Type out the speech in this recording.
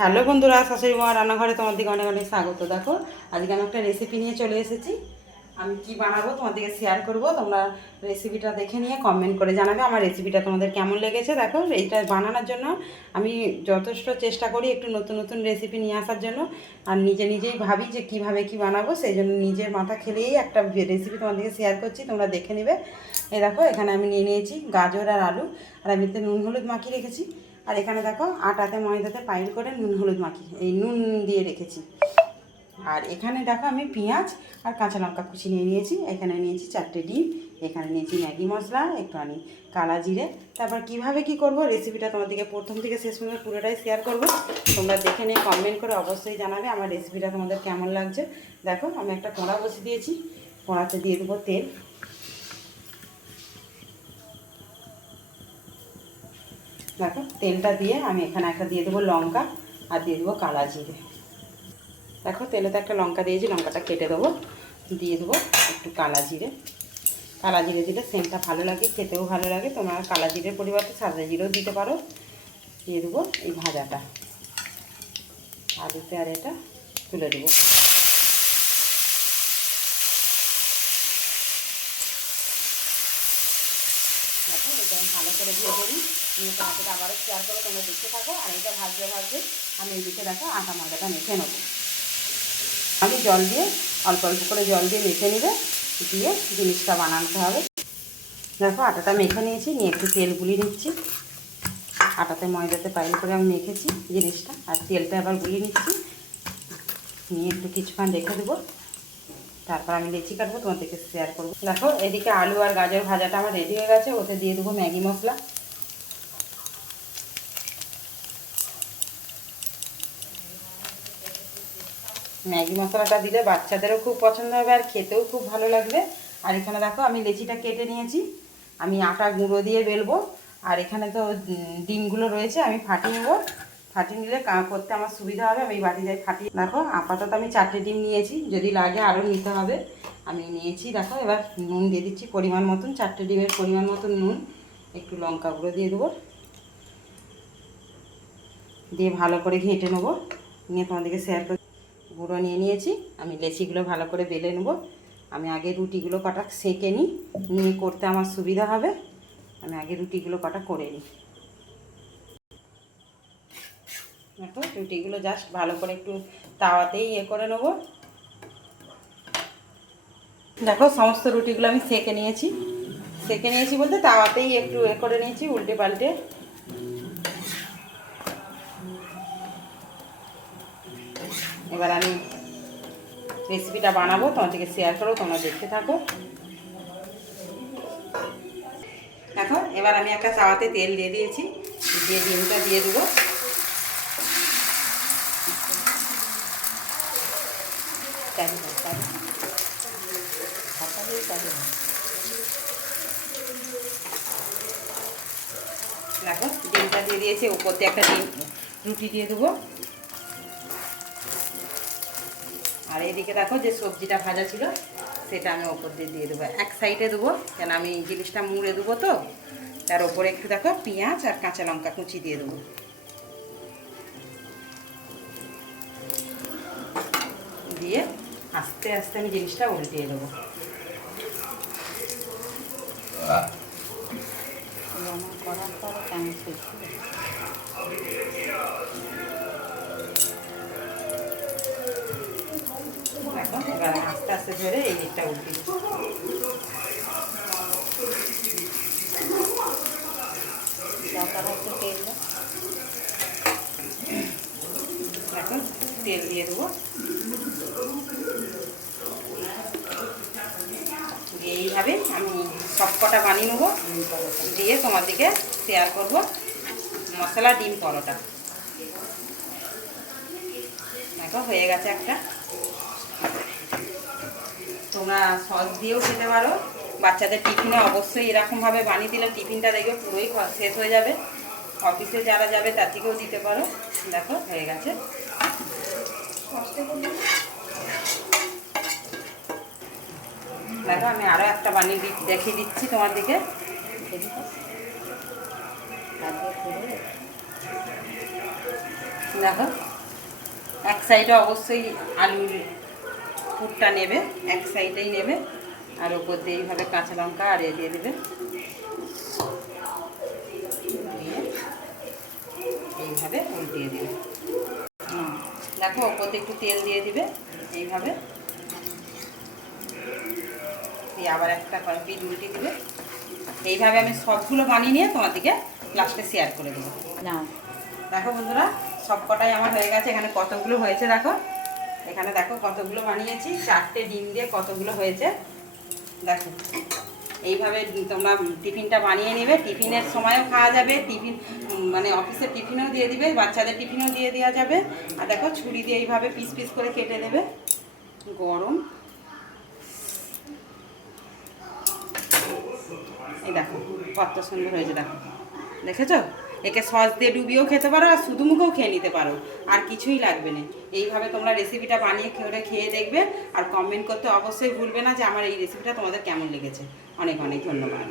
Hello বন্ধুরা, শাশুড়ি মা রান্নাঘরে তোমার দিকে অনেক অনেক স্বাগত। দেখো আজকে আমি একটা রেসিপি নিয়ে চলে এসেছি। আমি কি বানাবো তোমার দিকে শেয়ার করব। তোমরা রেসিপিটা দেখে নিয়ে কমেন্ট করে জানাবে আমার রেসিপিটা তোমাদের কেমন লেগেছে। দেখো এইটা বানানোর জন্য আমি যথেষ্ট চেষ্টা করি একটু নতুন নতুন রেসিপি নিয়ে আসার জন্য। আর নিজেই ভাবি যে কীভাবে কী বানাবো, সেই জন্য নিজের মাথা খেলেই একটা রেসিপি তোমাদেরকে শেয়ার করছি, তোমরা দেখে নেবে। এই দেখো এখানে আমি নিয়ে নিয়েছি গাজর আর আলু, আর আমি এতে নুন হলুদ মাখিয়ে রেখেছি। আর এখানে দেখো আটাতে ময়দাতে পাইল করে নুন হলুদ মাখি এই নুন দিয়ে রেখেছি। আর এখানে দেখো আমি পেঁয়াজ আর কাঁচা লঙ্কা কুচি নিয়ে নিয়েছি। এখানে নিয়েছি 4টে ডিম, এখানে নিয়েছি ম্যাগি মশলা, একটুখানি কালা জিরে। তারপর কিভাবে কি করব রেসিপিটা তোমাদেরকে প্রথম থেকে শেষ পর্যন্ত পুরোটাই শেয়ার করব। তোমরা দেখে নিয়ে কমেন্ট করে অবশ্যই জানাবে আমার রেসিপিটা তোমাদের কেমন লাগছে। দেখো আমি একটা কড়া বসিয়ে দিয়েছি, কড়াতে দিয়ে দেবো তেল। দেখো তেলটা দিয়ে আমি এখানে একটা দিয়ে দেবো লঙ্কা আর দিয়ে দেবো কালা জিরে। দেখো তেলেতে একটা লঙ্কা দিয়েছি, লঙ্কাটা কেটে দেবো। দিয়ে দেবো একটু কালা জিরে। কালা জিরে দিলে সেন্টটা ভালো লাগে, খেতেও ভালো লাগে। তোমরা কালা জিরের পরিবর্তে সাদা জিরেও দিতে পারো। দিয়ে দেবো এই ভাজাটা, আলুতে আর এটা তুলে দেবো। দেখো এটা আমি ভালো করে ভেজে নিই, নিয়ে তোমাকে আবারও শেয়ার করে তোমরা দেখতে থাকো। আর এটা ভাজতে ভাজতে আমি এইদিকে দেখো আটা ময়দাটা মেখে নেবো। আমি জল দিয়ে অল্প অল্প করে জল দিয়ে মেখে নেবে, দিয়ে জিনিসটা বানাতে হবে। দেখো আটাটা মেখে নিয়েছি, নিয়ে একটু তেল গুলিয়ে নিচ্ছি। আটাতে ময়দাতে পাইল করে আমি মেখেছি জিনিসটা, আর তেলটা আবার গুলিয়ে নিচ্ছি। নিয়ে একটু কিছুক্ষণ রেখে দেবো, তারপর আমি লেচি কাটবো, তোমাদেরকে শেয়ার করবো। দেখো এদিকে আলু আর গাজর ভাজাটা আমার রেডি হয়ে গেছে। ওতে দিয়ে দেবো ম্যাগি মশলা। ম্যাগি মশলাটা দিলে বাচ্চাদেরও খুব পছন্দ হবে আর খেতেও খুব ভালো লাগবে। আর এখানে দেখো আমি লেচিটা কেটে নিয়েছি, আমি আটা গুঁড়ো দিয়ে বেলবো। আর এখানে তো ডিমগুলো রয়েছে, আমি ফাটিয়ে নেবো। ফাটিয়ে নিলে করতে আমার সুবিধা হবে। আমি বাটি যাই ফাটিয়ে। দেখো আপাতত আমি 4টে ডিম নিয়েছি, যদি লাগে আরও নিতে হবে। আমি নিয়েছি। দেখো এবার নুন দিয়ে দিচ্ছি পরিমাণ মতন, 4টে ডিমের পরিমাণ মতন নুন। একটু লঙ্কা গুঁড়ো দিয়ে দেবো, দিয়ে ভালো করে ঘেঁটে নেবো। নিয়ে তোমাদেরকে শেয়ার করি। গুঁড়ো নিয়ে নিয়েছি, আমি লেচিগুলো ভালো করে বেলে নেবো। আমি আগে রুটিগুলো কটা সেঁকে নিই, নিয়ে করতে আমার সুবিধা হবে। আমি আগে রুটিগুলো কটা করে নিই। দেখো রুটিগুলো জাস্ট ভালো করে একটু তাওয়াতেই করে নেবো। দেখো সমস্ত রুটিগুলো আমি সেঁকে নিয়েছি বলতে তাওয়াতেই একটু করে নিয়েছি, উল্টে পাল্টে। এবার আমি রেসিপিটা বানাবো, তোমাদেরকে শেয়ার করো, তোমরা দেখতে থাকো। দেখো এবার আমি একটা তাওয়াতে তেল দিয়ে দিয়েছি, দিয়ে ডিমটা দিয়ে দেবো। দেখো ডিমটা দিয়ে দিয়েছি, উপর দিয়ে একটা ডিম রুটি দিয়ে দেবো। আর এদিকে দেখো যে সবজিটা ভাজা ছিল সেটা আমি ওপর দিয়ে দিয়ে দেবো। এক সাইডে দেবো, কেন আমি জিনিসটা মুড়ে দেবো, তো তার ওপরে একটু দেখো পেঁয়াজ আর কাঁচা লঙ্কা কুচি দিয়ে দেবো। দিয়ে আস্তে আস্তে আমি জিনিসটা উল্টিয়ে দেবো। করার পর কেমন এখন এবার আস্তে আস্তে ধরে এই দিকটা উল্টে দিচ্ছি। এখন তেল দিয়ে দেবো, দিয়ে এইভাবে আমি সবকটা বানিয়ে নেবো, দিয়ে তোমাদেরকে শেয়ার করবো মশলা ডিম পরোটা। দেখো হয়ে গেছে একটা। তোমরা সস দিয়েও খেতে পারো, বাচ্চাদের টিফিনে অবশ্যই এরকমভাবে বানিয়ে দিলে টিফিনটা দেখবে পুরোই শেষ হয়ে যাবে। অফিসে যারা যাবে তার থেকেও দিতে পারো। দেখো হয়ে গেছে। দেখো আমি আরও একটা বানিয়ে দেখিয়ে দিচ্ছি তোমাদেরকে। দেখো এক সাইডে অবশ্যই আলুর পুরটা নেবে, এক সাইডেই নেবে, আর ওপর দিয়ে এইভাবে কাঁচা লঙ্কা আর দিয়ে দেবে, দিয়ে এইভাবে উল্টিয়ে দিবে। দেখো ওপর দিয়ে একটু তেল দিয়ে দিবে এইভাবে, দিয়ে আবার একটা পিঠ উল্টে দিবে। এইভাবে আমি সবগুলো বানিয়ে নিয়ে তোমাদেরকে লাস্টে শেয়ার করে দেবো। না দেখো বন্ধুরা সব কটাই আমার হয়ে গেছে। এখানে কতগুলো হয়েছে দেখো, এখানে দেখো কতগুলো বানিয়েছি, 4টে ডিম দিয়ে কতগুলো হয়েছে দেখো। এইভাবে তোমরা টিফিনটা বানিয়ে নেবে, টিফিনের সময়ও খাওয়া যাবে, টিফিন মানে অফিসের টিফিনেও দিয়ে দিবে, বাচ্চাদের টিফিনেও দিয়ে দেওয়া যাবে। আর দেখো ছুরি দিয়ে এইভাবে পিস পিস করে কেটে দেবে। গরম এই দেখো কত সুন্দর হয়েছে দেখো, দেখেছো? একে সস দিয়ে ডুবিয়েও খেতে পারো আর শুধু মুখেও খেয়ে নিতে পারো, আর কিছুই লাগবে না। এইভাবে তোমরা রেসিপিটা বানিয়ে খেয়ে দেখবে, আর কমেন্ট করতে অবশ্যই ভুলবে না যে আমার এই রেসিপিটা তোমাদের কেমন লেগেছে। অনেক অনেক ধন্যবাদ।